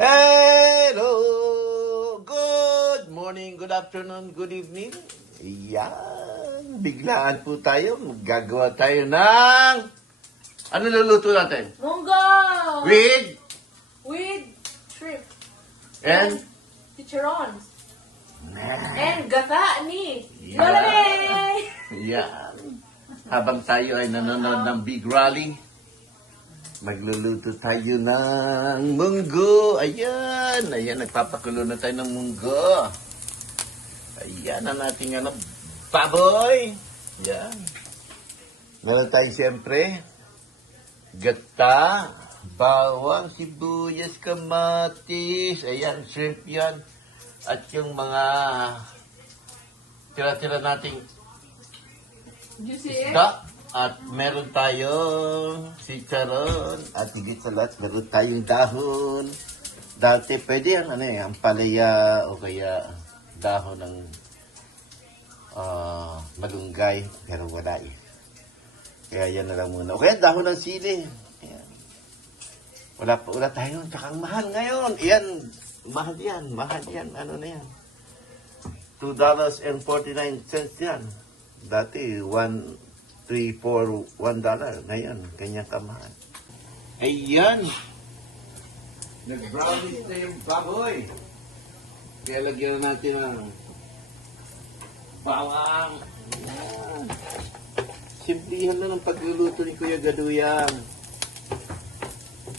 Hello! Good morning, good afternoon, good evening. Yan, biglaan po tayo. Gagawa tayo ng... Ano luluto natin? Munggo! With shrimp. and Chicharrones. nah. And gata ni Yeah. Lola May! Yan. Habang tayo ay nanonood ng Big Rally, magluluto tayo ng munggo. Ayan. Ayan, nagpapakulo na tayo ng munggo. Ayan ang ating baboy. Ayan. Meron tayo siyempre gata, bawang, sibuyas, kamatis. Ayan, shrimp yan. At yung mga tira-tira nating Juicy eh? isda. At meron tayong chicharon. At higit sa lahat, meron tayong dahon. Dati pwede yan, ang palaya o kaya dahon ng malunggay. Pero wala eh. Kaya yan na lang muna. O kaya dahon ng sili. Ayan. Wala tayo. Tsaka ang mahal ngayon. Ayan. Mahal yan. Mahal yan. Ano na yan? $2.49 yan. Dati, $1 Ngayon, ganyan kamahal. Ayan! Nag-brownies na yung baboy. Kaya lagyan natin ng bawang. Ayan. Simplihan na ng pagluluto ni Kuya Gaduyang.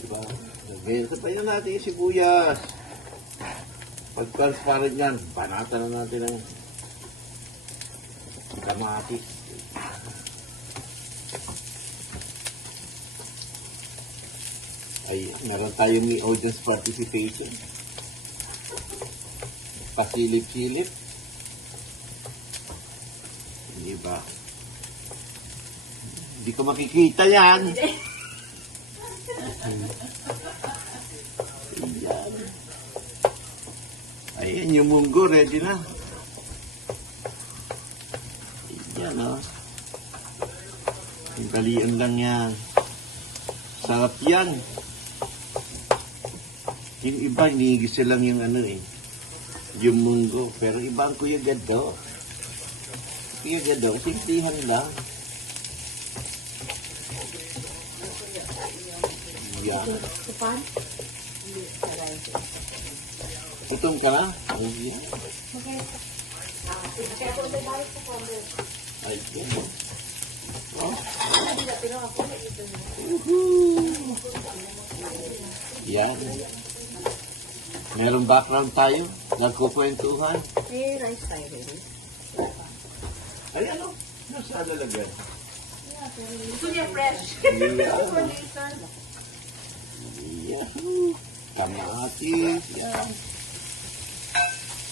Diba? Lagyan sa payo natin yung sibuyas. Pag-transparent yan, banatan na natin ang kamatis. Ay, meron tayong may audience participation. Pasilip-silip. Hindi ba? Hindi ko makikita yan. Ayan. Ayan, yung munggo, ready na. Ayan, o. Ang dalian lang yan. Sarap yan. Yung iba, hinigisa lang yung yung munggo. Pero iba ang Kuya Gado. Kuya Gado, simplihan lang. Yan. Tupan? Gutom ka na? Ayan. Ayan. Oh. Yan. Merong background tayo. Nagkukwentuhan. Eh, rice tayo, baby. Ay, ano? Nasa lalagyan? Gusto niya fresh. Yeah. Yahoo! Kamatis. Yan.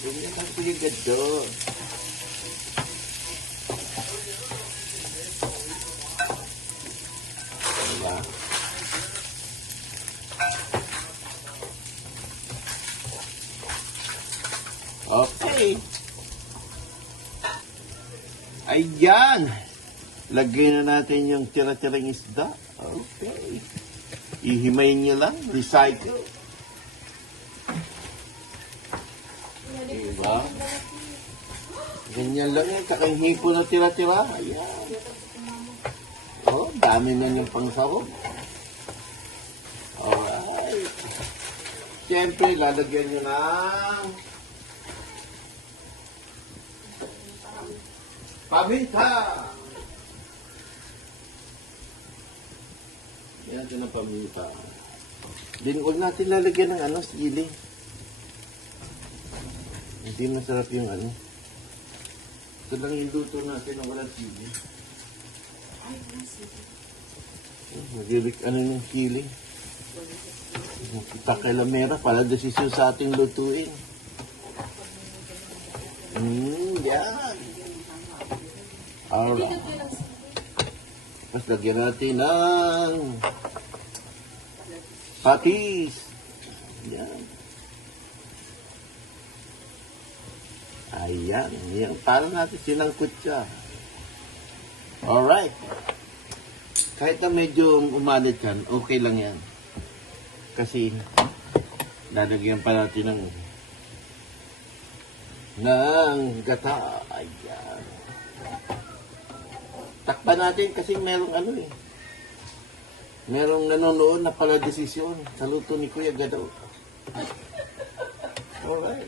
Ganyan ang kuligad doon. Ayan. Okay. Ayan. Lagyan na natin yung tira-tirang isda. Okay. Ihimayin nyo lang. Recycle. Diba? Ganyan lang yan. Kakanghipo na tira-tira. Ayan. Oh, dami na yung pangsahog. Alright. Siyempre, lalagyan nyo ng paminta. Yan natin ang paminta. Then, huwag natin lalagyan ng sili. Hindi masarap yung Ito lang yung luto natin na walang sili. Magirik yung sili. Kita kay Lamera, pala desisyon sa ating lutuin. Yan. Alright. Mas lagyan natin ng patis. Yan. Ayan. Yan. Parang natin sinangkot siya. Alright. Kahit na medyo umalit yan, okay lang yan. Kasi Lalagyan pa natin ng gata. Ayan. Takpan natin kasi merong merong nanonood na pala desisyon sa luto ni Kuya Gado. Alright.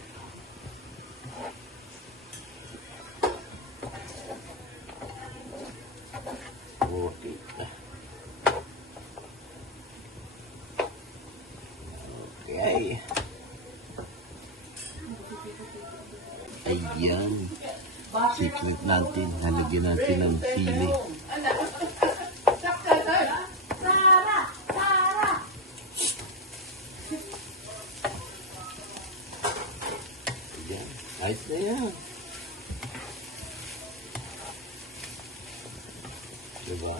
Okay. Okay. Ayan. Secret natin. Halagyan natin ng sili. Ayan. Ayos na yan. Diba?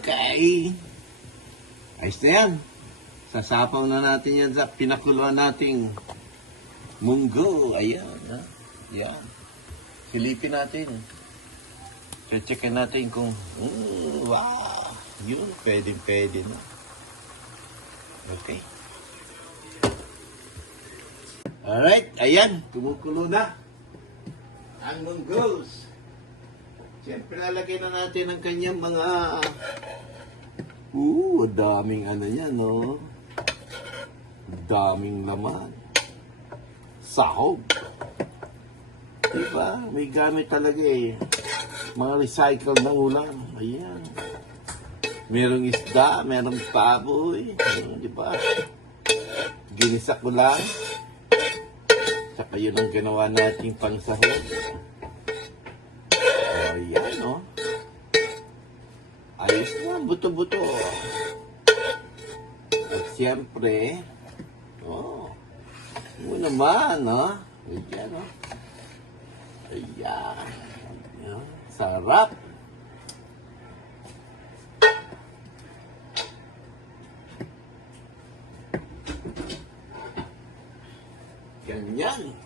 Okay. Ayos na yan. Sasapaw na natin yan sa pinakuluan nating munggo. Ayan. Ha? Yan. Silipin natin. Checkin natin kung, wow. Yun, pwede na. Okay. Alright, ayan. Kumukulo na ang munggos. Siyempre, lalagay na natin ang kanyang mga... daming niya, no? Daming laman. Sahog. Diba? May gamit talaga eh. Mga recycled na ulam. Ayan. Merong isda, merong baboy. Diba? Ginisa ko lang. Saka yun ang ginawa nating pangsahog. Ayan, no? Ayos na, buto-buto. At siyempre, mo naman, no? Ayan, no? Ayan. Ayan. Sarap. Ganyan.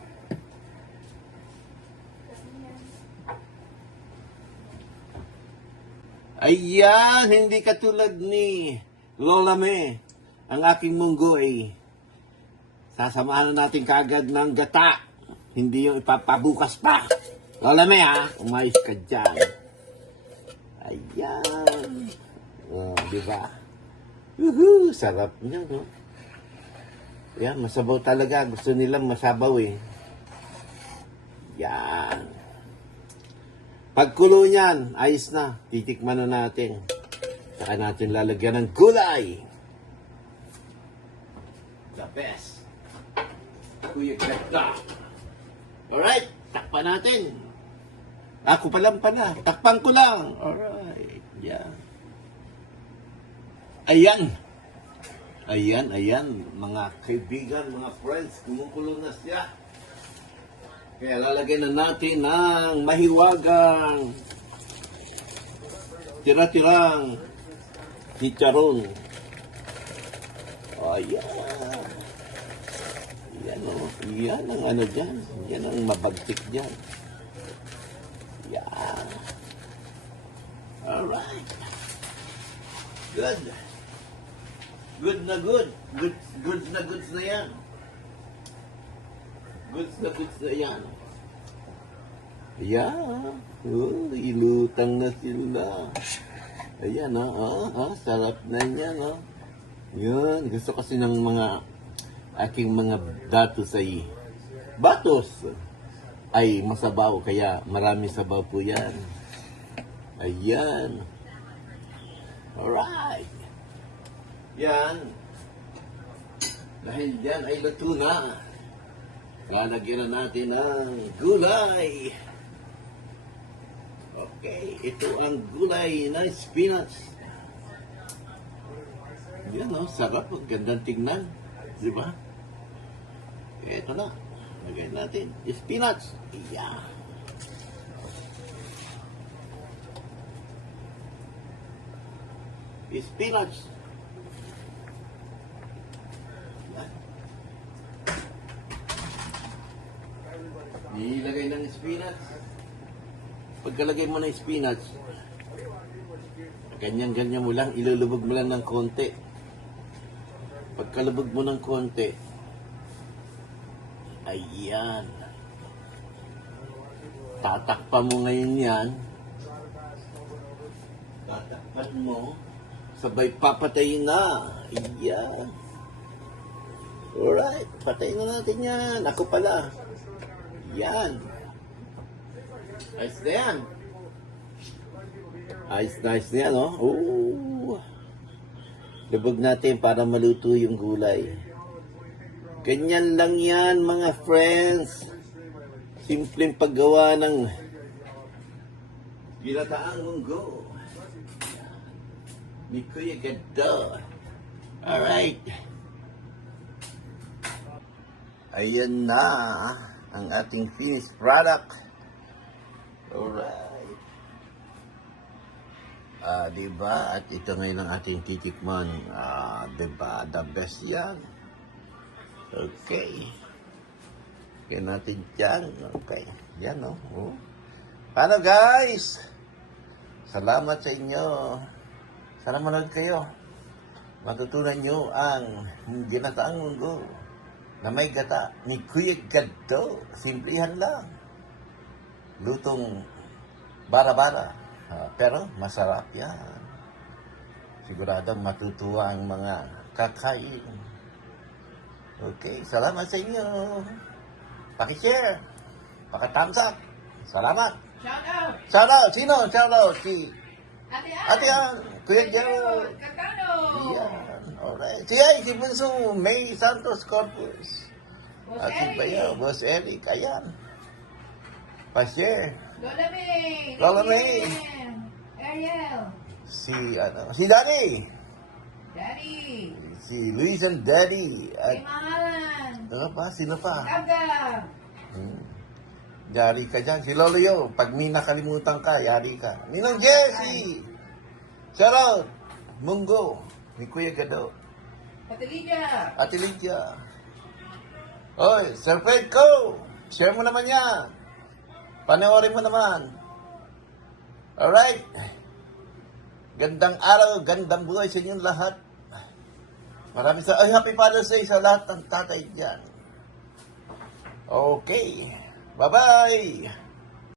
Ayan, hindi katulad ni Lola May. Ang aking munggo ay sasamahan na natin kagad ng gata. Hindi yung ipapabukas pa. Lola May, ha? Umayos ka dyan. Ayan. Diba? Woohoo! Sarap niya, no? Yan, masabaw talaga. Gusto nilang masabaw, eh. Yan. Pagkulo niyan, ayos na. Titikman na natin. Saka natin lalagyan ng gulay. The best. Kuya Ganda. Alright, takpan natin. Ako pa lang pala. Takpan ko lang. Alright, yan. Ayan. Mga kaibigan, mga friends, kumukulo na siya. Kaya lalagyan na natin ng mahiwagang tira-tirang chicharon. Ayan. Yan o. Yan ang ano dyan. Yan ang mabagsik dyan. Yan. Alright. Good. Good na good. Goods na yan. Goods na yan. Ayan. Ilutang na sila. Ayan, sarap na yan, Yan. Gusto kasi ng mga aking mga datos ay masabaw. Kaya marami sabaw po yan. Ayan. Alright. Yan. Dahil yan ay luto na. Lalagyan na natin ng gulay. Okay. Okay, ito ang gulay na spinach. Yan o, sarap. Ang gandang tingnan. Di ba? Ito na. Lagay natin. Spinach. Yeah. Spinach. Yan. Nilagay ng spinach. Pagkalagay mo ng spinach, ganyan-ganyan mo lang, ilulubog mo lang ng konti. Pagkalubog mo ng konti, ayan. Tatakpan mo ngayon yan. Tatakpan mo. Sabay papatayin na. Ayan. Alright, patayin na natin yan. Ako pala. Yan. Ayos na yan. Ayos na yan, oh. Ooh. Lubog natin para maluto yung gulay. Ganyan lang yan, mga friends. Simpleng paggawa ng ginataang munggo ni Kuya Gado. Alright. Ayan na ang ating finished product. Alright. Diba? At ito ngayon ang ating titikman. Diba? The best yan. Okay. Kaya natin dyan. Okay. Yan, no? Oh. Paano, guys? Salamat sa inyo. Sana manood kayo. Matutunan nyo ang ginataang munggo na may gata ni Kuya Gado. Simplihan lang. Lutong bara-bara. Pero masarap yan. Sigurado matutuwa ang mga kakain. Okay, salamat sa inyo. Paki-share. Paki-thumbs up. Salamat. Shout out. Shout out. Sino? Shout out. Si Ate Ate Ann. Kuya Jero. Kakano. Yan. Alright. Si Bunso May Santos Corpus. Boss At si Eric. Bayo. Boss Eric. Ayan. Pa-share. Lola May. Lola May. Ariel. Si Daddy. Daddy. Si Luis and Daddy. At Iman. ano pa? Sino pa? Gabgab. Yari ka dyan. Si Loloyo. Pag may nakalimutan ka, yari ka. Ninong Jessie. Shout out. Munggo. Ni Kuya Gado. Patilija. Ate Lydia. Oy, Sir Fred ko. Share mo naman yan. Panoorin mo naman. Alright. Gandang araw, gandang buhay sa inyong lahat. Maraming Happy Father's Day sa lahat ng tatay dyan. Okay. Bye-bye.